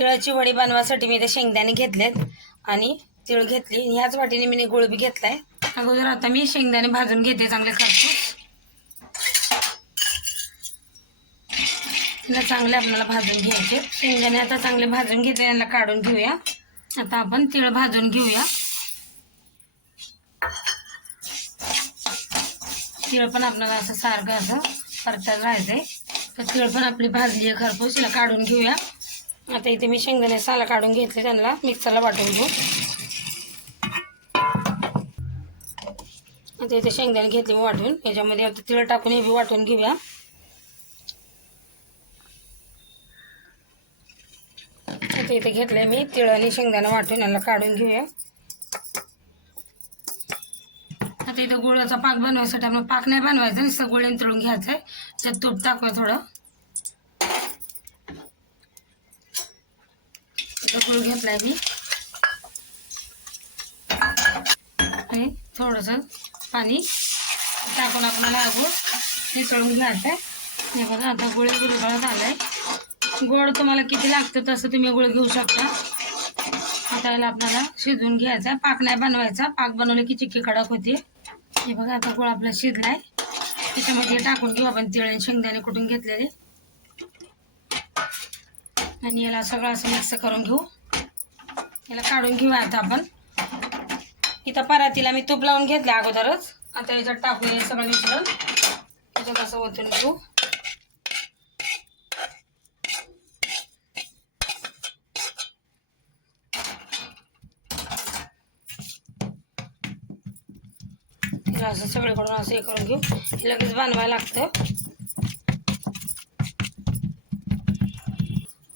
तिळाची वडी बनवायसाठी मी ते शेंगदाणे घेतलेत आणि तिळ घेतली. ह्याच वाटीने मी गुळ बी घेतलाय. अगोदर आता मी शेंगदाणे भाजून घेते चांगले खरपूस तिला चांगले आपल्याला भाजून घ्यायचे. शेंगदाणे आता चांगले भाजून घेते यांना काढून घेऊया. आता आपण तिळ भाजून घेऊया. तिळ पण आपल्याला असं सारखं असं परतत राहायचंय. तर तिळ पण आपली भाजली आहे खरपूस तिला काढून घेऊया. आता इथे मी शेंगदाणे साला काढून घेतले त्यांना. मिक्सरला वाटून घेऊ. आता इथे शेंगदाणे घेतले मी वाटून. याच्यामध्ये आता तिळ टाकून हे बी वाटून घेऊया. आता इथे घेतलंय मी तिळ आणि शेंगदाणे वाटून. याला काढून घेऊया. आता इथं गुळाचा पाक बनवायसाठी आपण पाक नाही बनवायचा. नुसतं गुळ तळून घ्यायचं आहे त्यात तूप टाकूया थोडं. इथं घेतलाय मी. आणि थोडंसं पाणी टाकून आपण हा गुळ हे घ्यायचं आहे हे बघा आता गुळ गुळगळत आलाय गोड तुम्हाला किती लागतं तसं तुम्ही गुळ घेऊ शकता. आता याला आपल्याला शिजवून घ्यायचा पाक नाही बनवायचा. पाक बनवले की चिक्की कडक होते. हे बघा आता गुळ आपला शिजलाय. त्याच्यामध्ये टाकून घेऊ आपण तिळ आणि शेंगदाणे कुठून घेतलेले. आणि याला सगळं असं मिक्स करून घेऊ. याला काढून घेऊ आता आपण. इथं परातीला मी तूप लावून घेतलं अगोदरच. आता याच्यात टाकू हे सगळं मिश्रण. त्याच्यात असं ओतून घेऊ. असं सगळीकडून असं हे करून घेऊ. लगेच बांधवायला लागतं.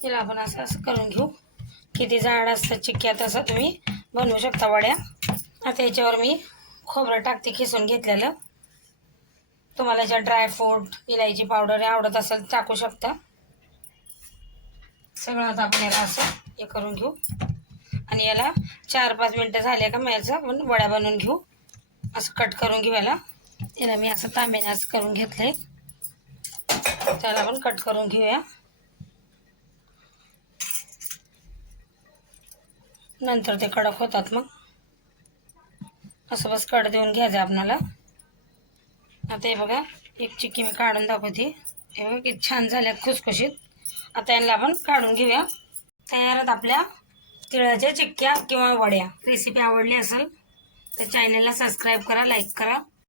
तिला आपण असं असं करून घेऊ. किती जाड असतं चिक्क्या तसं तुम्ही बनवू शकता वड्या. आता याच्यावर मी खोबरं टाकते खिसून घेतलेलं. तुम्हाला ज्या ड्रायफ्रूट इलायची पावडर हे आवडत असेल टाकू शकता. सगळं आता आपण याला असं हे करून घेऊ. आणि याला चार पाच मिनटं झाले का मग याचा आपण वड्या बनवून घेऊ. असं कट करून घेऊ याला. याला मी असं तांब्याने असं करून घेतलंय. त्याला आपण कट करून घेऊया. नंतर ते कडक होतात मग. असं बस कड देऊन घ्यायचं आपणाला. आता हे बघा एक चिक्की मी काढून दाखवते. हे बघा किती छान झाल्यात खुसखुशीत. आता यांना आपण काढून घेऊया. तयार आहेत आपल्या तिळाच्या चिक्क्या किंवा वड्या. रेसिपी आवडली असेल तर चॅनलला सबस्क्राईब करा लाईक करा.